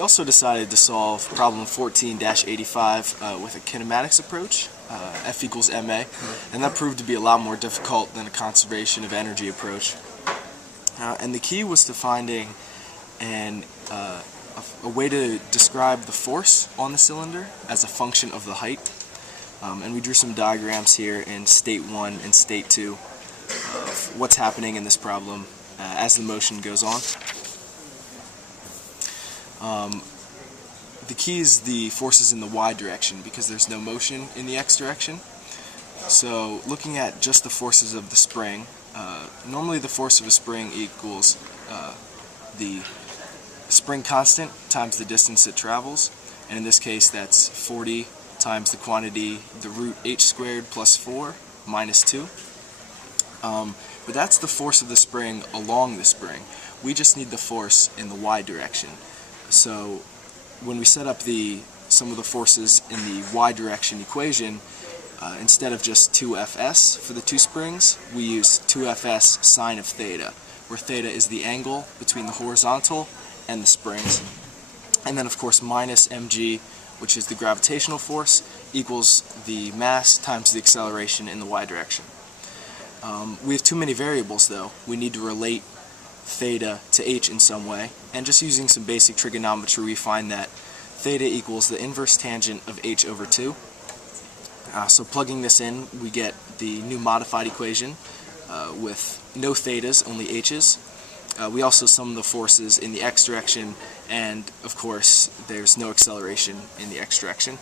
We also decided to solve problem 14-85 with a kinematics approach, F equals ma, and that proved to be a lot more difficult than a conservation of energy approach. And the key was to finding a way to describe the force on the cylinder as a function of the height. And we drew some diagrams here in state 1 and state 2 of what's happening in this problem as the motion goes on. The key is the forces in the y direction because there's no motion in the x direction. So looking at just the forces of the spring, normally the force of a spring equals the spring constant times the distance it travels, and in this case that's 40 times the quantity, the root h squared plus 4 minus 2. But that's the force of the spring along the spring. We just need the force in the y direction. So when we set up some of the forces in the y direction equation, instead of just 2fs for the two springs, we use 2fs sine of theta, where theta is the angle between the horizontal and the springs. And then of course minus mg, which is the gravitational force, equals the mass times the acceleration in the y direction. We have too many variables though. We need to relate theta to h in some way, and just using some basic trigonometry we find that theta equals the inverse tangent of h over 2. So plugging this in, we get the new modified equation with no thetas, only h's. We also sum the forces in the x direction, and of course there's no acceleration in the x direction.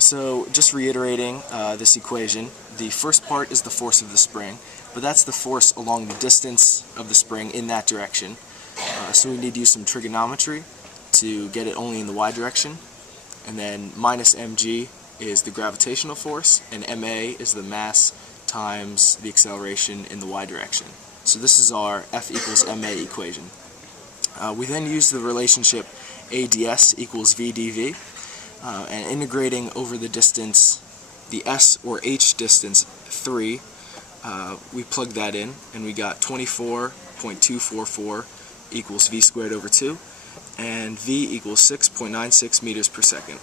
So just reiterating this equation, the first part is the force of the spring, but that's the force along the distance of the spring in that direction. So we need to use some trigonometry to get it only in the y direction. And then minus mg is the gravitational force, and ma is the mass times the acceleration in the y direction. So this is our F equals ma equation. We then use the relationship a ds equals v dv, and integrating over the distance, the s or h distance 3, we plugged that in, and we got 24.244 equals v squared over 2, and v equals 6.96 meters per second.